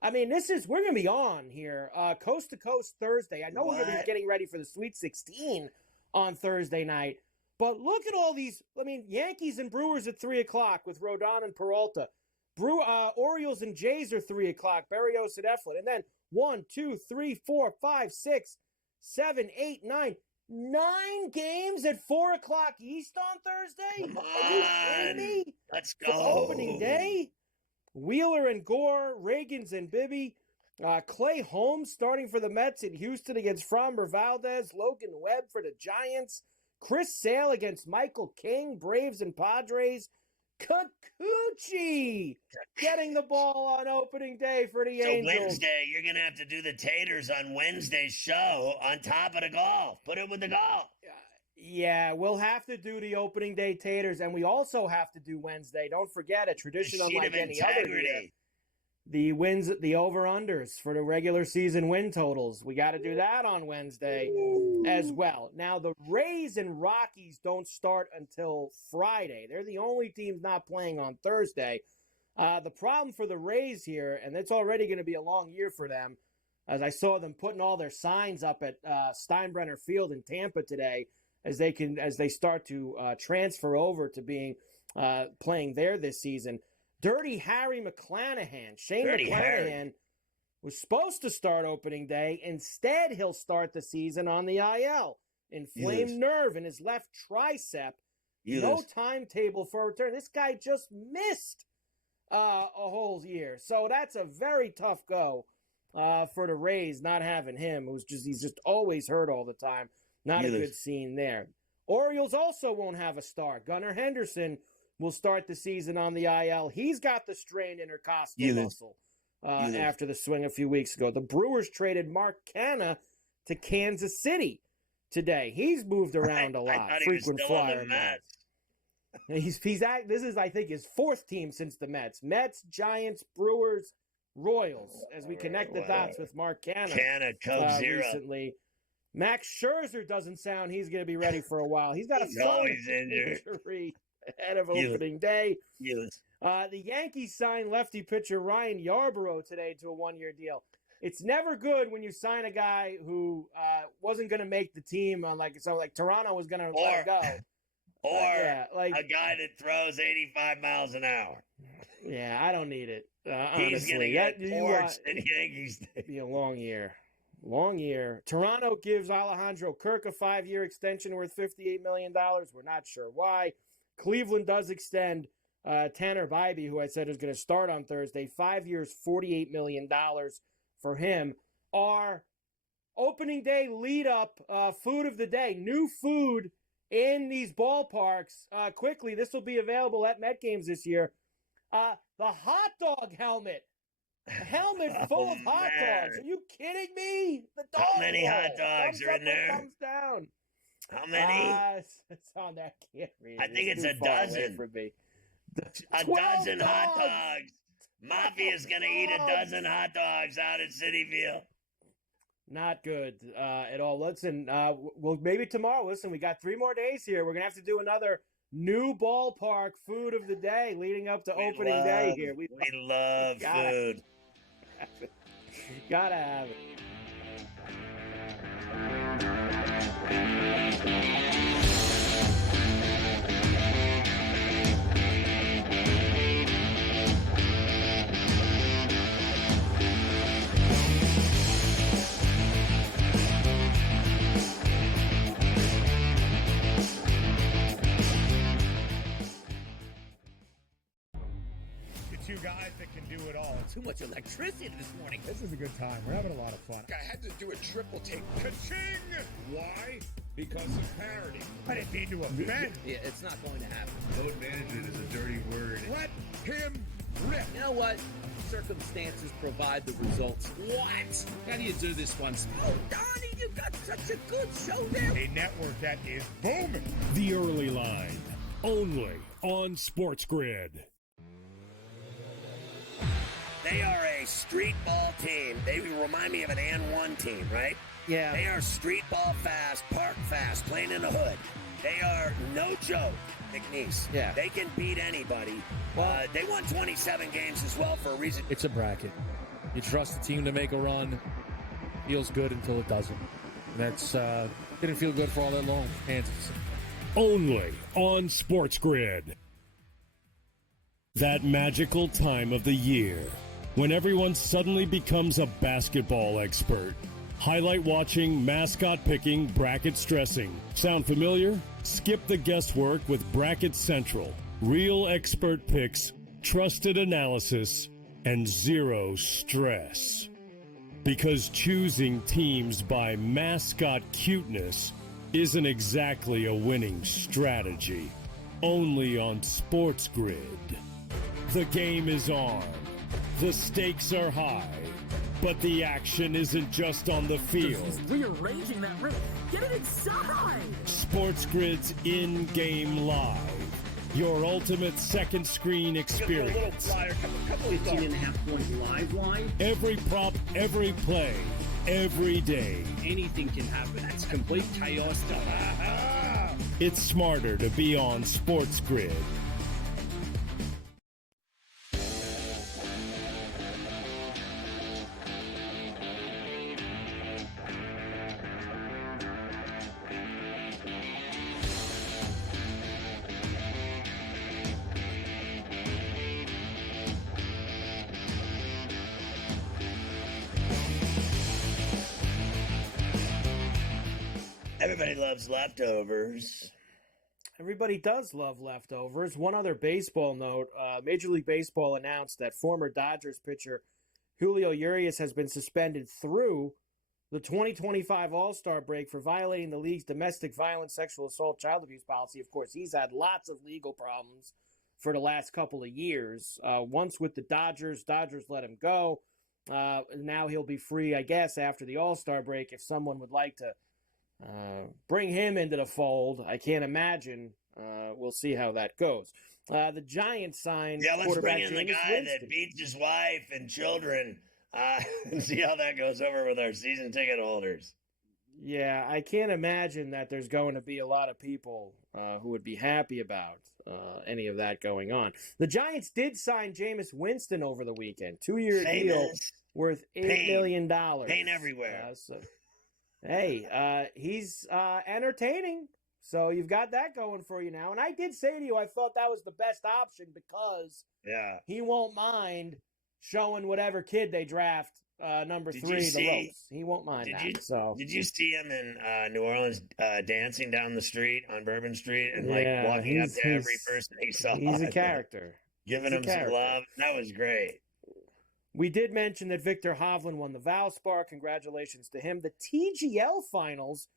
I mean, we're going to be on here, coast to coast Thursday. I know we're going to be getting ready for the Sweet 16 on Thursday night. But look at all these. I mean, Yankees and Brewers at 3 o'clock with Rodon and Peralta. Orioles and Jays are 3 o'clock. Berrios and Eflin. And then 1, 2, 3, 4, 5, 6, 7, 8, 9. 9 games at 4 o'clock East on Thursday? Come Are you kidding me? Let's go. For opening day? Wheeler and Gore, Reagans and Bibby, Clay Holmes starting for the Mets in Houston against Framber Valdez, Logan Webb for the Giants, Chris Sale against Michael King, Braves and Padres, Kikuchi getting the ball on opening day for the Angels. So Wednesday, you're going to have to do the taters on Wednesday's show on top of the golf. Put it with the golf. Yeah, we'll have to do the opening day taters, and we also have to do Wednesday. Don't forget, a tradition unlike any other year. The wins, the over-unders for the regular season win totals. We got to do that on Wednesday as well. Now, the Rays and Rockies don't start until Friday. They're the only teams not playing on Thursday. The problem for the Rays here, and it's already going to be a long year for them, as I saw them putting all their signs up at Steinbrenner Field in Tampa today, as they start to transfer over to being playing there this season. Dirty Harry McClanahan. Shane was supposed to start opening day. Instead, he'll start the season on the IL. Inflamed nerve in his left tricep. No timetable for return. This guy just missed a whole year. So that's a very tough go for the Rays not having him. He's just always hurt all the time. Not a good scene there. Orioles also won't have a star. Gunnar Henderson will start the season on the IL. He's got the strained intercostal muscle after the swing a few weeks ago. The Brewers traded Mark Canha to Kansas City today. He's moved around a lot. Frequent flyer. This is, I think, his 4th team since the Mets. Mets, Giants, Brewers, Royals, as we connect the dots with Mark Canha. Coke Zero. Recently. Max Scherzer doesn't sound he's going to be ready for a while. He's got a injury ahead of opening day. The Yankees signed lefty pitcher Ryan Yarbrough today to a 1-year deal. It's never good when you sign a guy who wasn't going to make the team on like Toronto was going to let go. Or a guy that throws 85 miles an hour. Yeah, I don't need it. He's going to get torched in Yankees. It'd be a long year. Long year. Toronto gives Alejandro Kirk a 5-year extension worth $58 million. We're not sure why. Cleveland does extend Tanner Bybee, who I said is going to start on Thursday. 5 years, $48 million for him. Our opening day lead-up food of the day. New food in these ballparks. Quickly, this will be available at Met games this year. The hot dog helmet. A helmet full of hot dogs. Are you kidding me? How many hot dogs are in there? Thumbs down. How many? It's on that. I can't read. I think it's a dozen. A dozen hot dogs. Mafia's going to eat a dozen hot dogs out at Citi Field. Not good at all. Listen, well, maybe tomorrow. Listen, we got 3 more days here. We're going to have to do another new ballpark food of the day leading up to opening day here. We love food. Gotta have it. Two guys that can do it all. Too much electricity this morning. This is a good time. We're having a lot of fun. I had to do a triple take. Ka-ching! Why? Because of parity. I didn't mean to offend. Yeah, it's not going to happen. Load management is a dirty word. Let him rip. You know what? circumstances provide the results. What? How do you do this one? Oh, Donnie, you got such a good show there. A network that is booming. The Early Line, only on SportsGrid. They are a street ball team. They remind me of an N1 team, right? Yeah. They are street ball fast, park fast, playing in the hood. They are no joke, McNeese. Yeah. They can beat anybody. They won 27 games as well for a reason. It's a bracket. You trust the team to make a run. Feels good until it doesn't. And that's didn't feel good for all that long. Kansas. Only on SportsGrid. That magical time of the year when everyone suddenly becomes a basketball expert. Highlight watching, mascot picking, bracket stressing. Sound familiar? Skip the guesswork with Bracket Central. Real expert picks, trusted analysis, and zero stress. Because choosing teams by mascot cuteness isn't exactly a winning strategy. Only on SportsGrid. The game is on. The stakes are high. But the action isn't just on the field. He's rearranging that ring. Get it inside! SportsGrid's in-game live. Your ultimate second screen experience. 15.5 points live line. Every prop, every play, every day. Anything can happen. That's complete chaos. It's smarter to be on SportsGrid. Everybody loves leftovers. Everybody does love leftovers. One other baseball note. Major League Baseball announced that former Dodgers pitcher Julio Urias has been suspended through the 2025 All-Star break for violating the league's domestic violence, sexual assault, child abuse policy. Of course, he's had lots of legal problems for the last couple of years. Once with the Dodgers let him go. Now he'll be free, I guess, after the All-Star break if someone would like to bring him into the fold. I can't imagine. We'll see how that goes. The Giants signed. Yeah, let's bring in the Jameis guy Winston. that beats his wife and children and see how that goes over with our season ticket holders. Yeah, I can't imagine that there's going to be a lot of people who would be happy about any of that going on. The Giants did sign Jameis Winston over the weekend. 2-year deal worth $8 million. Pain everywhere. Hey, he's entertaining, so you've got that going for you now. And I did say to you, I thought that was the best option because he won't mind showing whatever kid they draft number 3 the ropes. He won't mind that. Did you see him in New Orleans dancing down the street on Bourbon Street and walking up to every person he saw? He's a character. Giving him some love. That was great. We did mention that Victor Hovland won the Valspar. Congratulations to him. The TGL finals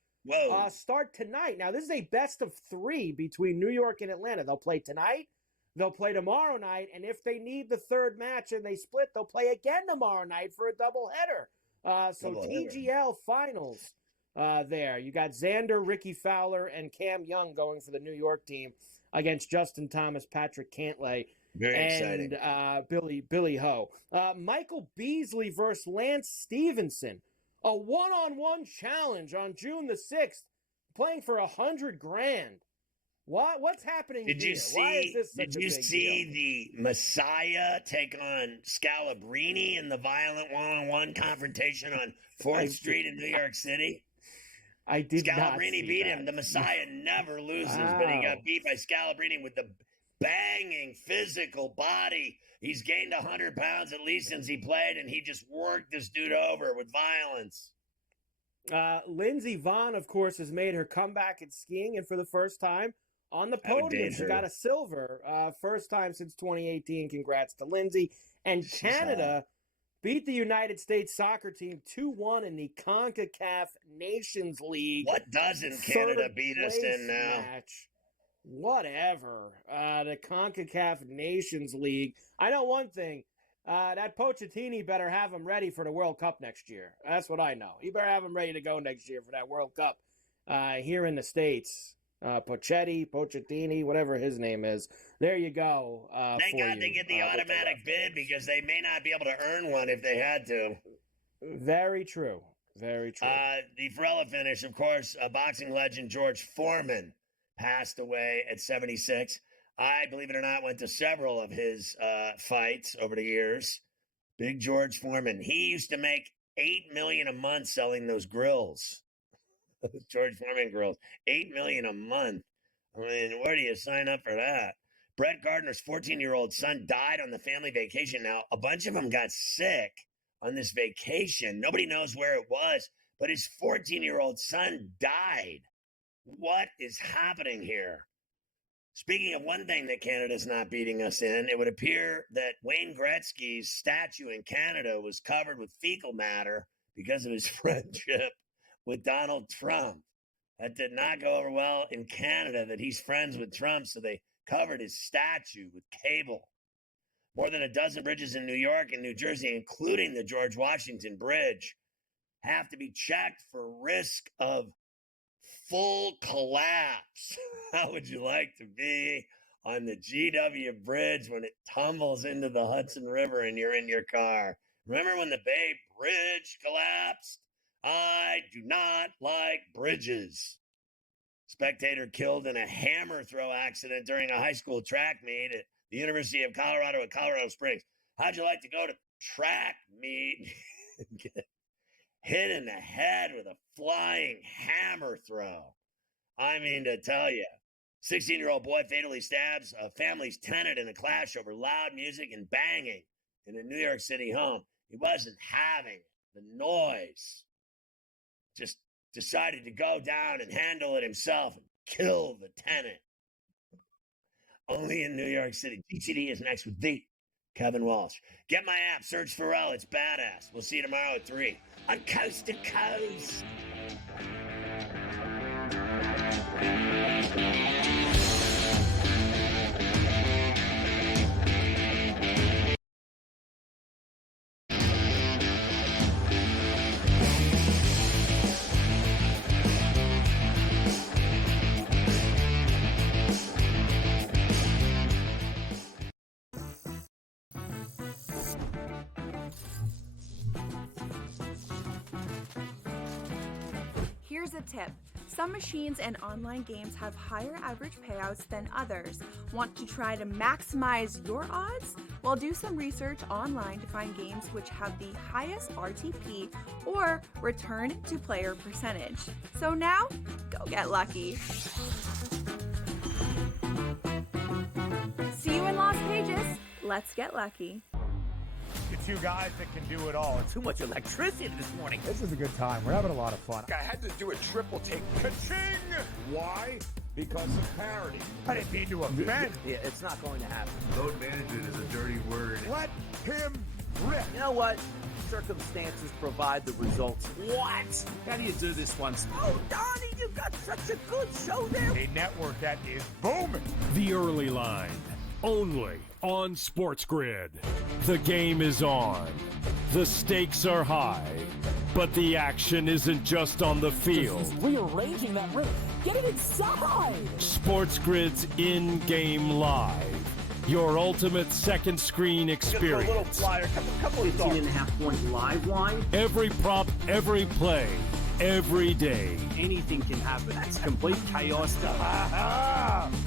start tonight. Now, this is a best of 3 between New York and Atlanta. They'll play tonight. They'll play tomorrow night. And if they need the third match and they split, they'll play again tomorrow night for a doubleheader. So TGL finals there. You got Xander, Ricky Fowler, and Cam Young going for the New York team against Justin Thomas, Patrick Cantlay. Very exciting. Billy Ho. Michael Beasley versus Lance Stevenson. A one-on-one challenge on June the 6th, playing for $100,000. What's happening here? Why is this such a big deal? Did you see the Messiah take on Scalabrini in the violent one-on-one confrontation on 4th Street in New York City? I did not see Scalabrini beat him. that. The Messiah never loses, but he got beat by Scalabrini with the banging physical body. He's gained 100 pounds at least since he played, and he just worked this dude over with violence. Lindsey Vonn, of course, has made her comeback at skiing, and for the first time on the podium, she got a silver. First time since 2018. Congrats to Lindsey. And Canada beat the United States soccer team 2-1 in the CONCACAF Nations League. What doesn't Canada beat us in now? Match. Whatever. The CONCACAF Nations League. I know one thing. that Pochettino better have him ready for the World Cup next year. That's what I know. He better have him ready to go next year for that World Cup here in the States. Pochettino, whatever his name is. There you go. Thank God they get the automatic bid because they may not be able to earn one if they had to. Very true. Very true. The Ferrall finish, of course, boxing legend George Foreman passed away at 76. I, believe it or not, went to several of his fights over the years. Big George Foreman. He used to make $8 million a month selling those grills. George Foreman grills. $8 million a month. I mean, where do you sign up for that? Brett Gardner's 14-year-old son died on the family vacation. Now, a bunch of them got sick on this vacation. Nobody knows where it was, but his 14-year-old son died. What is happening here? Speaking of one thing that Canada's not beating us in, it would appear that Wayne Gretzky's statue in Canada was covered with fecal matter because of his friendship with Donald Trump. That did not go over well in Canada, that he's friends with Trump, so they covered his statue with cable. More than a dozen bridges in New York and New Jersey, including the George Washington Bridge, have to be checked for risk of full collapse. How would you like to be on the GW Bridge when it tumbles into the Hudson River and you're in your car? Remember when the Bay Bridge collapsed? I do not like bridges. Spectator killed in a hammer throw accident during a high school track meet at the University of Colorado at Colorado Springs. How'd you like to go to track meet and get hit in the head with a flying hammer throw? I mean to tell you, 16-year-old boy fatally stabs a family's tenant in a clash over loud music and banging in a New York City home. He wasn't having the noise. Just decided to go down and handle it himself and kill the tenant. Only in New York City. GCD is next with the Kevin Walsh. Get my app, search Ferrall. It's badass. We'll see you tomorrow at 3 on Coast to Coast. Here's a tip. Some machines and online games have higher average payouts than others. Want to try to maximize your odds? Well, do some research online to find games which have the highest RTP or return to player percentage. So now, go get lucky. See you in Lost Pages. Let's get lucky. The two guys that can do it all. Too much electricity this morning. This is a good time. We're having a lot of fun. I had to do a triple take. Ka-ching! Why? Because of parity. I didn't mean to offend. Yeah, it's not going to happen. Load management is a dirty word. Let him rip. You know what? Circumstances provide the results. What? How do you do this one? Oh, Donnie, you got such a good show there. A network that is booming. The Early Line, only on SportsGrid. The game is on. The stakes are high, but the action isn't just on the field. Rearranging that roof. Get it inside! SportsGrid's in-game live. Your ultimate second screen experience. Just a little flyer, couple of 15.5-point live line. Every prop, every play, every day. Anything can happen. That's complete chaos.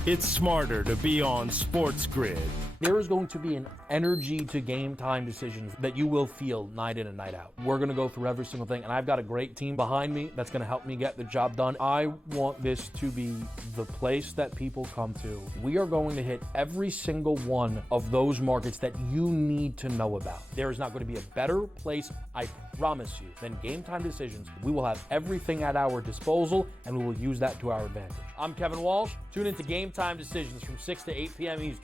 It's smarter to be on SportsGrid. There is going to be an energy to game time decisions that you will feel night in and night out. We're going to go through every single thing, and I've got a great team behind me that's going to help me get the job done. I want this to be the place that people come to. We are going to hit every single one of those markets that you need to know about. There is not going to be a better place, I promise you, than Game Time Decisions. We will have everything at our disposal, and we will use that to our advantage. I'm Kevin Walsh. Tune into Game Time Decisions from 6 to 8 p.m. Eastern